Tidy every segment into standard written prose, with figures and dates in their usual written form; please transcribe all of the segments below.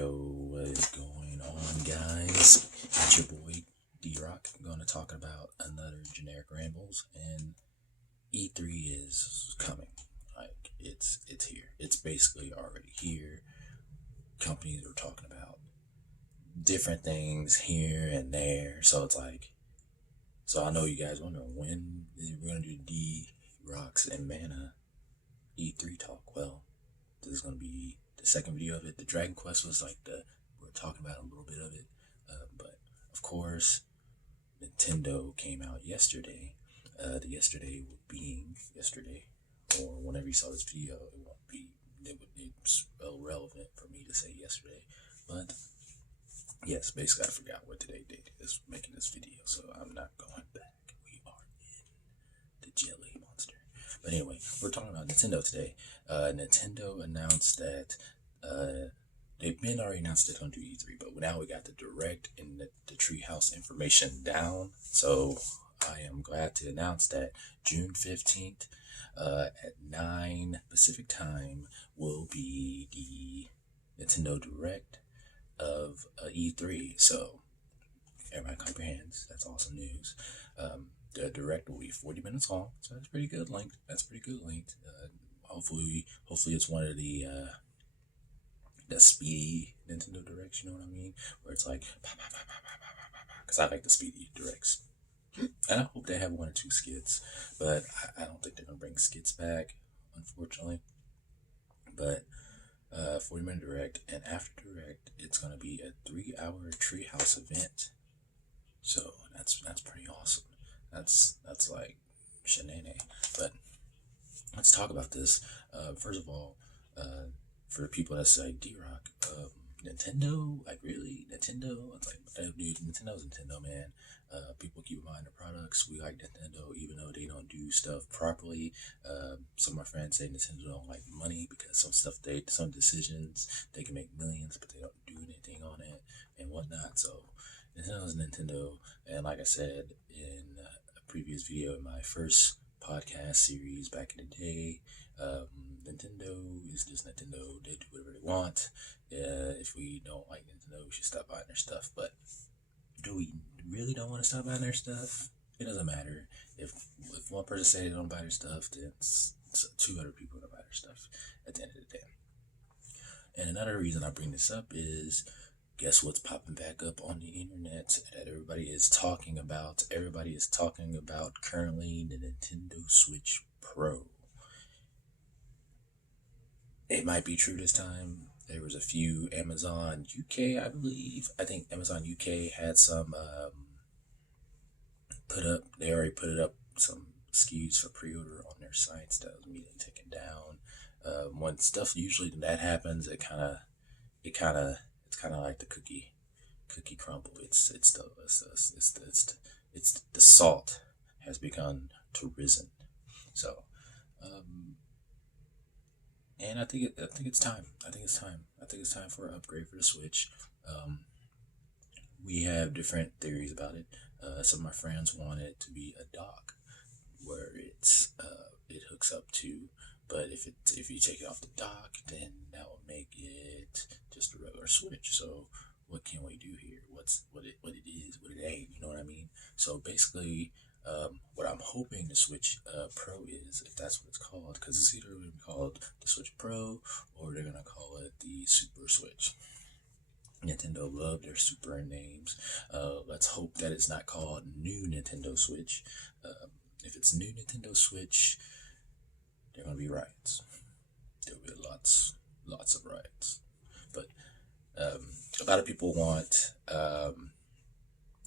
Yo, what is going on, guys? It's your boy D-Rock. I'm going to talk about another generic Rambles, and E3 is coming. Like, it's here. It's basically already here. Companies are talking about different things here and there, so it's like, so I know you guys wonder when we're going to do D-Rocks and Mana E3 talk. Well, this is going to be the second video of it. The Dragon Quest was like we're talking about a little bit of it, but of course Nintendo came out yesterday. The yesterday being yesterday, or whenever you saw this video, it's irrelevant for me to say yesterday, but yes, basically I forgot what today date is making this video, so I'm not going back. We are in the jelly monster. But anyway, we're talking about Nintendo today. Nintendo announced that they've been already announced they're going to do E3, but now we got the direct and the Treehouse information down. So I am glad to announce that June 15th at 9 Pacific time will be the Nintendo Direct of E3. So everybody clap your hands. That's awesome news. The direct will be 40 minutes long, so that's pretty good length. Hopefully it's one of the speedy Nintendo directs. You know what I mean? Where it's like, because I like the speedy directs, and I hope they have one or two skits. But I don't think they're gonna bring skits back, unfortunately. But 40-minute direct, and after direct, it's gonna be a 3-hour Treehouse event. So that's pretty awesome. That's like shenanigans. But let's talk about this. First of all, for the people that say D-Rock, Nintendo, like really Nintendo? It's like, dude, Nintendo's Nintendo, man. People keep buying their products. We like Nintendo, even though they don't do stuff properly. Some of my friends say Nintendo don't like money because some decisions they can make millions, but they don't do anything on it and whatnot. So Nintendo's Nintendo, and like I said in a previous video in my first podcast series back in the day, Nintendo is just Nintendo. They do whatever they want. If we don't like Nintendo, we should stop buying their stuff. But do we really don't want to stop buying their stuff? It doesn't matter. If one person says they don't buy their stuff, then it's 200 people don't buy their stuff at the end of the day. And another reason I bring this up is, guess what's popping back up on the internet that everybody is talking about? Everybody is talking about currently the Nintendo Switch Pro. It might be true this time. There was a few Amazon UK, I believe. I think Amazon UK had some they already put it up, some SKUs for pre-order on their sites that was immediately taken down. When stuff usually that happens, it's kind of like the cookie crumble. It's the salt has begun to risen. So, and I think it's time. I think it's time for an upgrade for the Switch. We have different theories about it. Some of my friends want it to be a dock where it hooks up to. But if you take it off the dock, then that will make it just a regular Switch. So what can we do here? What it is, what it ain't. You know what I mean? So basically, what I'm hoping the Switch Pro is, if that's what it's called, because it's either going to be called the Switch Pro or they're gonna call it the Super Switch. Nintendo love their super names. Let's hope that it's not called New Nintendo Switch. If it's New Nintendo Switch, there are gonna be riots. There'll be lots of riots. But a lot of people want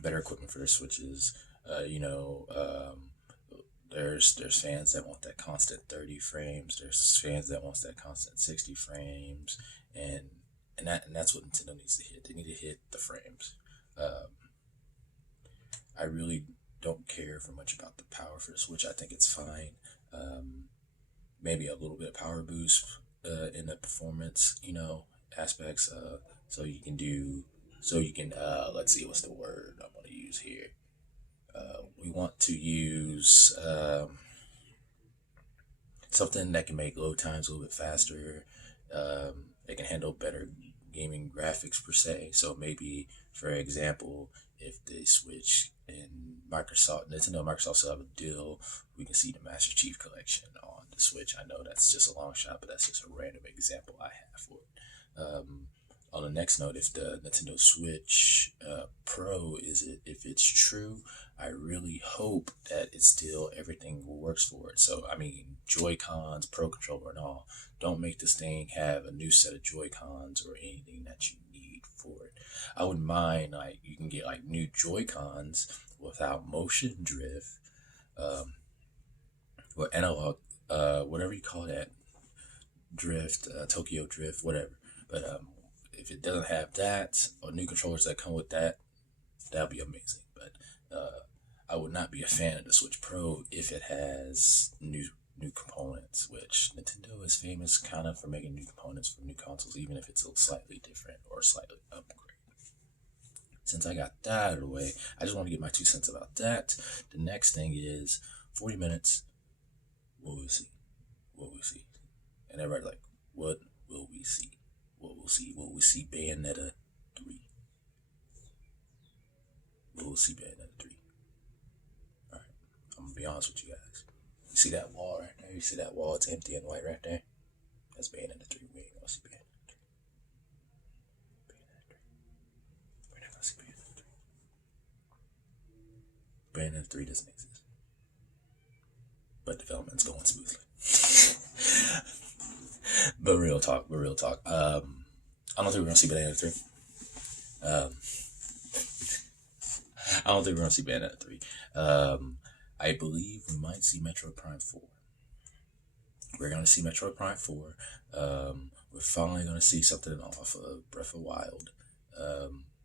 better equipment for their Switches. There's fans that want that constant 30 frames. There's fans that want that constant 60 frames, and that's what Nintendo needs to hit. They need to hit the frames. I really don't care for much about the power for the Switch. I think it's fine. Maybe a little bit of power boost in the performance, aspects. So you can let's see, what's the word I'm going to use here. We want to use something that can make load times a little bit faster. They can handle better gaming graphics per se. So maybe, for example, if the Switch and Nintendo and Microsoft still have a deal, we can see the Master Chief Collection on the Switch. I know that's just a long shot, but that's just a random example I have for it. On the next note, if the Nintendo Switch Pro if it's true, I really hope that it's still everything works for it. So I mean, Joy Cons, Pro Controller, and all. Don't make this thing have a new set of Joy Cons or anything that you need for it. I wouldn't mind like you can get like new Joy Cons without motion drift, um, or analog, whatever you call that, drift, Tokyo drift, whatever. But if it doesn't have that or new controllers that come with that, that'll be amazing. But I would not be a fan of the Switch Pro if it has new components, which Nintendo is famous kind of for making new components for new consoles, even if it's a slightly different or slightly upgrade. Since I got that out of the way, I just want to get my 2 cents about that. The next thing is 40 minutes. What will we see? What will we see? And everybody's like, what will we see? What we'll see? Will we see Bayonetta 3? Will we see Bayonetta 3? Alright, I'm going to be honest with you guys. You see that wall right there? You see that wall? It's empty and white right there? That's Bayonetta 3. We ain't going to see Bayonetta 3. Bayonetta 3. We're not going to see Bayonetta 3. Bayonetta 3 doesn't exist. But development's going smoothly. But real talk. I don't think we're gonna see Bayonetta 3. I don't think we're gonna see Bayonetta 3. I believe we might see Metroid Prime 4. We're gonna see Metroid Prime 4. We're finally gonna see something off of Breath of Wild,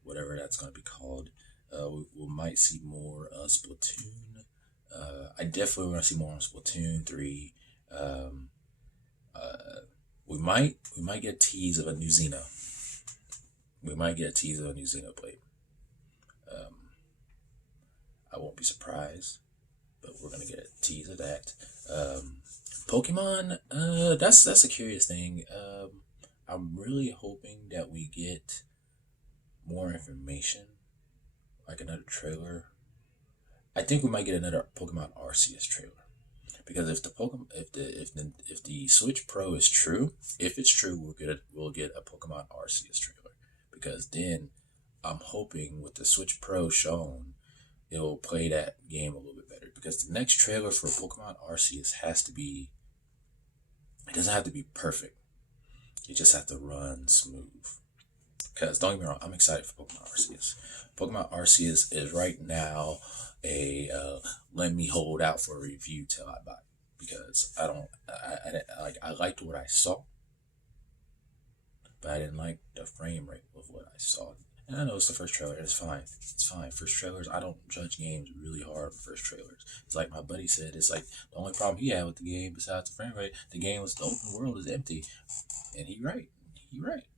whatever that's gonna be called. We might see more Splatoon. I definitely want to see more on Splatoon 3. We might get a tease of a new Xeno. We might get a tease of a new Xenoblade. I won't be surprised, but we're gonna get a tease of that. Pokemon, that's a curious thing. I'm really hoping that we get more information, like another trailer. I think we might get another Pokemon Arceus trailer. Because if the Pokemon, if the Switch Pro is true, if it's true, we'll get a Pokemon Arceus trailer. Because then, I'm hoping with the Switch Pro shown, it will play that game a little bit better. Because the next trailer for Pokemon Arceus has to be. It doesn't have to be perfect. You just have to run smooth. Because don't get me wrong, I'm excited for Pokemon Arceus. Pokemon Arceus is right now a let me hold out for a review till I buy it, because I liked what I saw, but I didn't like the frame rate of what I saw. And I know it's the first trailer, and it's fine. It's fine. First trailers, I don't judge games really hard on first trailers. It's like my buddy said, it's like the only problem he had with the game besides the frame rate, the open world is empty. And he right.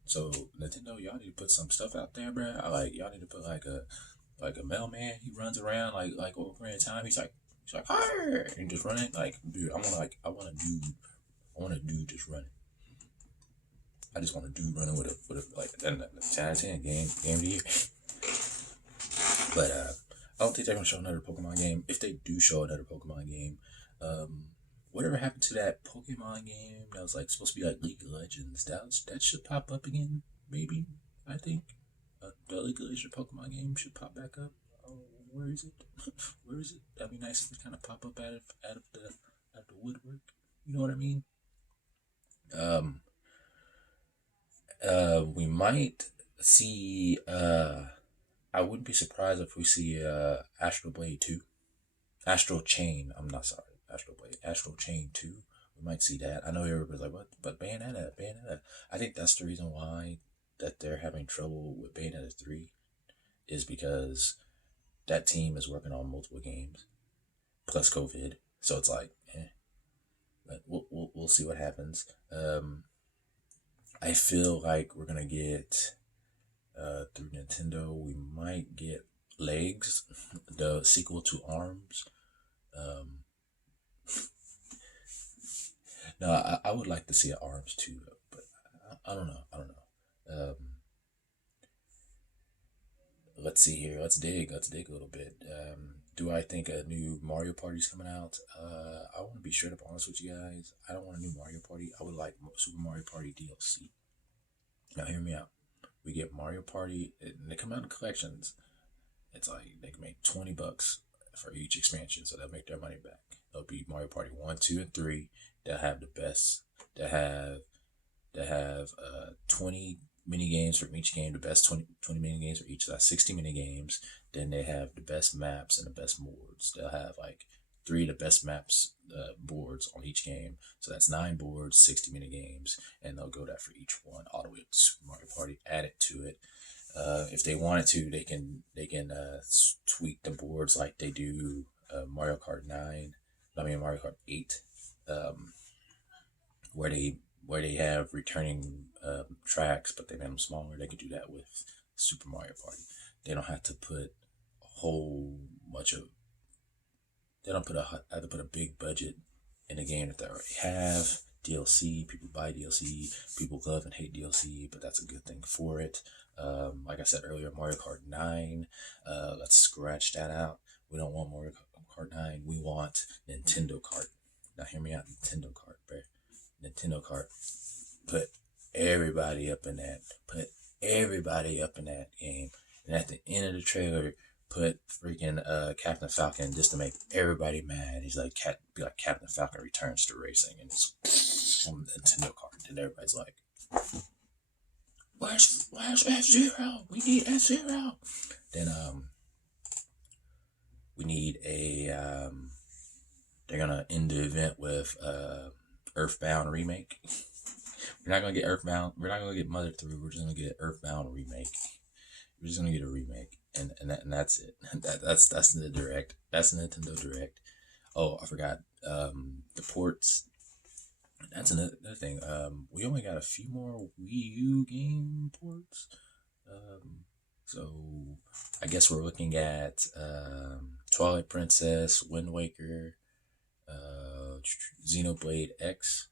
So Nintendo, y'all need to put some stuff out there, bro. Y'all need to put like a mailman. He runs around like over in time. He's like, hi, and just running. Like, dude, I want a dude just running. I just want a dude running with a like 10 out of 10 game of the year. But I don't think they're gonna show another Pokemon game. If they do show another Pokemon game, whatever happened to that Pokemon game that was like supposed to be like League of Legends? That should pop up again. Maybe, I think the League of Legends Pokemon game should pop back up. Where is it? Where is it? That'd be nice if it kind of pop up out of the woodwork. You know what I mean? We might see. I wouldn't be surprised if we see Astral Blade 2. Astral Chain. I'm not sorry. Astral Blade. Astral Chain 2. We might see that. I know everybody's like, what? But Bayonetta. I think that's the reason why that they're having trouble with Bayonetta 3 is because that team is working on multiple games plus COVID. So it's like, But we'll see what happens. I feel like we're gonna get through Nintendo. We might get Legs, the sequel to Arms. No, I would like to see an Arms too, but I don't know. let's see here. Let's dig. Let's dig a little bit. Do I think a new Mario Party is coming out? I want to be straight up honest with you guys. I don't want a new Mario Party. I would like Super Mario Party DLC. Now, hear me out. We get Mario Party, and they come out in collections. It's like they can make $20 for each expansion, so they'll make their money back. It'll be Mario Party 1, 2, and 3. They'll have the best. They have 20 mini games from each game, the best 20 mini games for each. So that's 60 mini games. Then they have the best maps and the best boards. They'll have like three of the best maps boards on each game. So that's 9 boards, 60 mini games, and they'll go that for each one all the way up to Super Mario Party. Add it to it. If they wanted to, they can tweak the boards like they do Mario Kart 9. I mean Mario Kart 8, where they have returning tracks, but they made them smaller. They could do that with Super Mario Party. They don't have to put a whole bunch of. They don't have to put a big budget in a game that they already have. DLC, people buy DLC. People love and hate DLC, but that's a good thing for it. Like I said earlier, Mario Kart 9. Let's scratch that out. We don't want Mario Kart 9. We want Nintendo Kart. Now hear me out, Nintendo Kart, bro. Nintendo Kart. Put everybody up in that. Put everybody up in that game. And at the end of the trailer, put freaking Captain Falcon just to make everybody mad. He's like be like Captain Falcon returns to racing, and it's from Nintendo Kart, and everybody's like, "Where's F-Zero? We need F-Zero." Then we need a they're gonna end the event with Earthbound remake. We're not gonna get Earthbound. We're not gonna get Mother 3. We're just gonna get Earthbound remake. We're just gonna get a remake, and that's it. That's the direct. That's the Nintendo Direct. Oh, I forgot. The ports. That's another thing. We only got a few more Wii U game ports. So I guess we're looking at Twilight Princess, Wind Waker, Xenoblade X.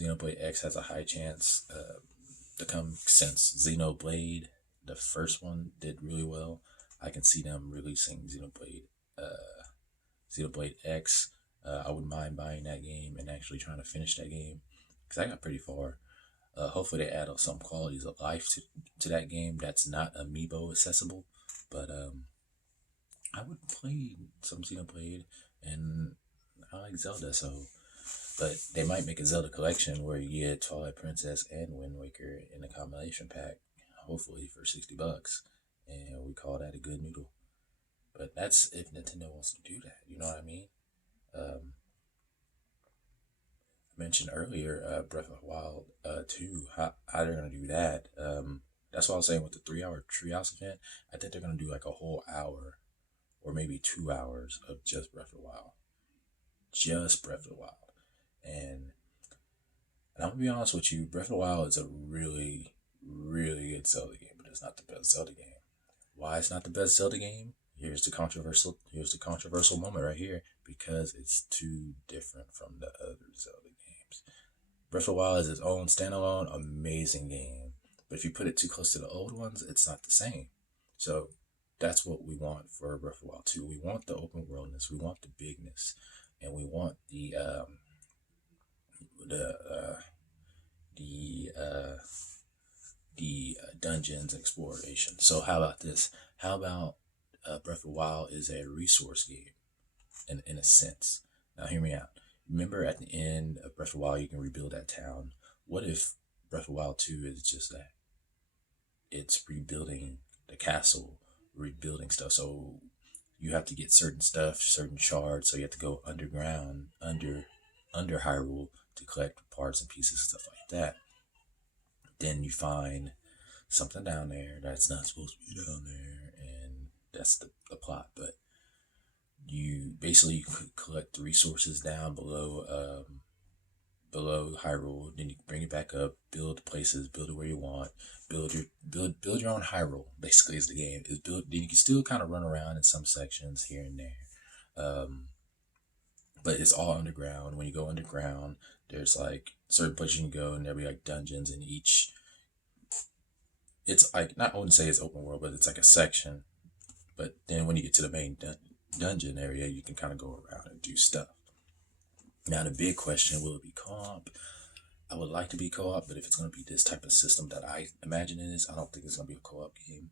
Xenoblade X has a high chance to come since Xenoblade, the first one, did really well. I can see them releasing Xenoblade X. I wouldn't mind buying that game and actually trying to finish that game because I got pretty far. Hopefully they add some qualities of life to that game that's not amiibo accessible. But I would play some Xenoblade, and I like Zelda, so. But they might make a Zelda collection where you get Twilight Princess and Wind Waker in a combination pack, hopefully for $60, and we call that a good noodle. But that's if Nintendo wants to do that. You know what I mean? I mentioned earlier Breath of the Wild 2, how they're going to do that. That's what I was saying with the 3-hour Treehouse event. I think they're going to do like a whole hour or maybe 2 hours of just Breath of the Wild. Just Breath of the Wild. And I'm going to be honest with you, Breath of the Wild is a really, really good Zelda game, but it's not the best Zelda game. Why it's not the best Zelda game? Here's the controversial moment right here, because it's too different from the other Zelda games. Breath of the Wild is its own standalone amazing game, but if you put it too close to the old ones, it's not the same. So that's what we want for Breath of the Wild 2. We want the open worldness, we want the bigness, and we want the dungeons and exploration. So how about this? How about Breath of the Wild is a resource game, in a sense. Now hear me out. Remember at the end of Breath of the Wild, you can rebuild that town. What if Breath of the Wild 2 is just that? It's rebuilding the castle, rebuilding stuff. So you have to get certain stuff, certain shards. So you have to go underground, under Hyrule, to collect parts and pieces and stuff like that. Then you find something down there that's not supposed to be down there, and that's the plot. But you basically collect the resources down below Hyrule. Then you bring it back up, build places, build it where you want, build your own Hyrule. Basically, is the game. Then you can still kind of run around in some sections here and there. But it's all underground. When you go underground, there's like certain places you can go, and there'll be like dungeons in each. It's like, I wouldn't say it's open world, but it's like a section But then when you get to the main dungeon area, you can kind of go around and do stuff. Now the big question, will it be co-op? I would like to be co-op, but if it's going to be this type of system that I imagine it is, I don't think it's going to be a co-op game.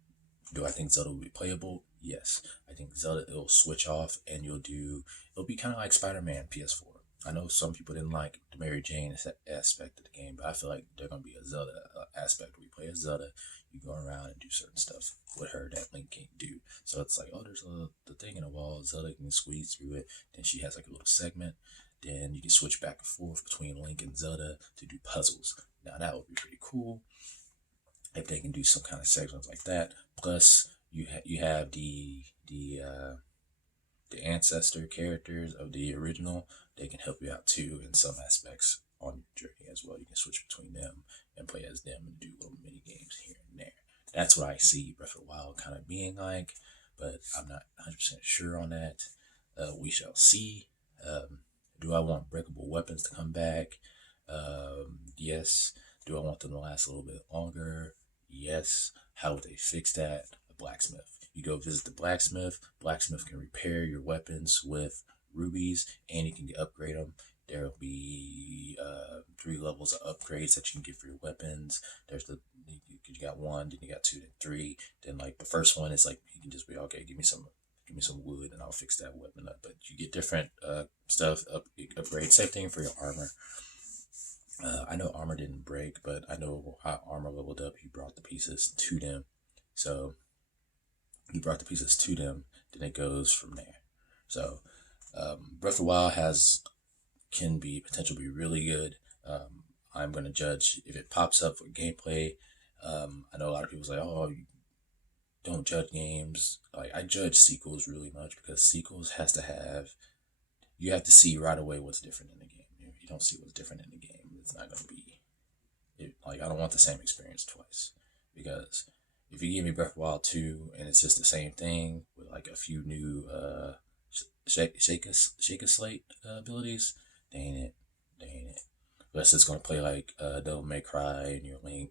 Do I think Zelda will be playable? Yes. I think Zelda, it'll switch off and it'll be kind of like Spider-Man PS4. I know some people didn't like the Mary Jane aspect of the game, but I feel like there's going to be a Zelda aspect where you play as Zelda, you go around and do certain stuff with her that Link can't do. So it's like, oh, there's the thing in the wall, Zelda can squeeze through it, then she has like a little segment, then you can switch back and forth between Link and Zelda to do puzzles. Now that would be pretty cool if they can do some kind of segments like that. Plus, you have the ancestor characters of the original. They can help you out too in some aspects on your journey as well. You can switch between them and play as them and do little mini games here and there. That's what I see Breath of the Wild kind of being like, but I'm not 100% sure on that. We shall see. Do I want breakable weapons to come back? Yes. Do I want them to last a little bit longer? Yes. How would they fix that? A blacksmith. You go visit the blacksmith. Blacksmith can repair your weapons with rubies, and you can upgrade them. There will be 3 levels of upgrades that you can get for your weapons. You got 1, then you got 2, then 3. Then like the first one is like you can just be okay. Give me some wood, and I'll fix that weapon up. But you get different stuff upgrade. Same thing for your armor. I know armor didn't break, but I know how armor leveled up. He brought the pieces to them. So he brought the pieces to them. Then it goes from there. So Breath of the Wild can be potentially really good. I'm gonna judge if it pops up for gameplay. I know a lot of people say, "Oh, you don't judge games." Like I judge sequels really much because sequels you have to see right away what's different in the game. If you don't see what's different in the game, it's not gonna be. I don't want the same experience twice, because if you give me Breath of the Wild 2 and it's just the same thing with like a few new shake a slate abilities, they ain't it. Unless it's gonna play like Devil May Cry and your Link,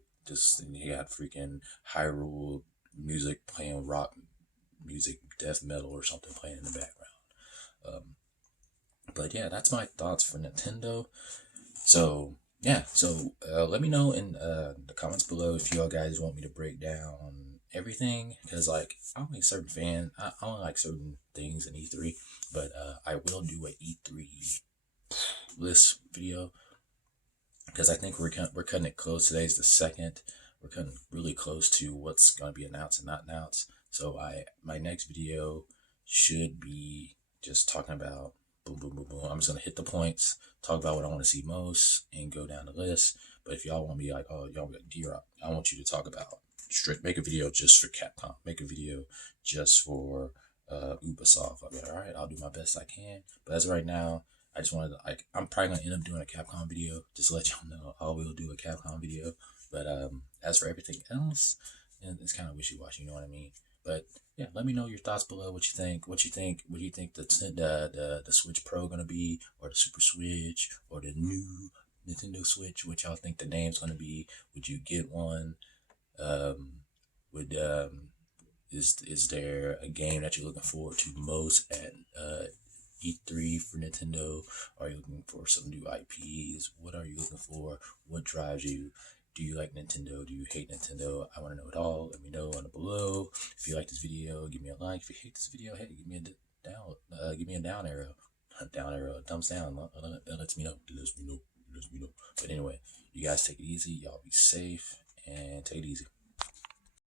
and you got freaking Hyrule music playing, rock music, death metal or something playing in the background. But yeah, that's my thoughts for Nintendo. So yeah, let me know in the comments below if y'all guys want me to break down everything, because like I'm a certain fan. I only like certain things in E3, but I will do a E3 list video, because I think we're cutting it close. Today's the 2nd. We're cutting really close to what's going to be announced and not announced. So my next video should be just talking about boom, boom, boom, boom. I'm just going to hit the points, talk about what I want to see most, and go down the list. But if y'all want me like, oh, y'all got D-Rock, I want you to talk about make a video just for Capcom. Make a video just for Ubisoft. I'll be like, all right, I'll do my best I can. But as of right now, I just wanted to, I'm probably going to end up doing a Capcom video, just to let y'all know I will do a Capcom video. But as for everything else, it's kind of wishy-washy, you know what I mean? But yeah, let me know your thoughts below. What you think? What do you think the Switch Pro gonna be, or the Super Switch, or the new Nintendo Switch? What y'all think the name's gonna be? Would you get one? Is there a game that you're looking forward to most at E3 for Nintendo? Are you looking for some new IPs? What are you looking for? What drives you? Do you like Nintendo? Do you hate Nintendo? I want to know it all. Let me know on the below. If you like this video, give me a like. If you hate this video, hey, give me a down. Give me a down arrow. Down arrow. Thumbs down. That lets me know. It lets me know. But anyway, you guys take it easy. Y'all be safe and take it easy.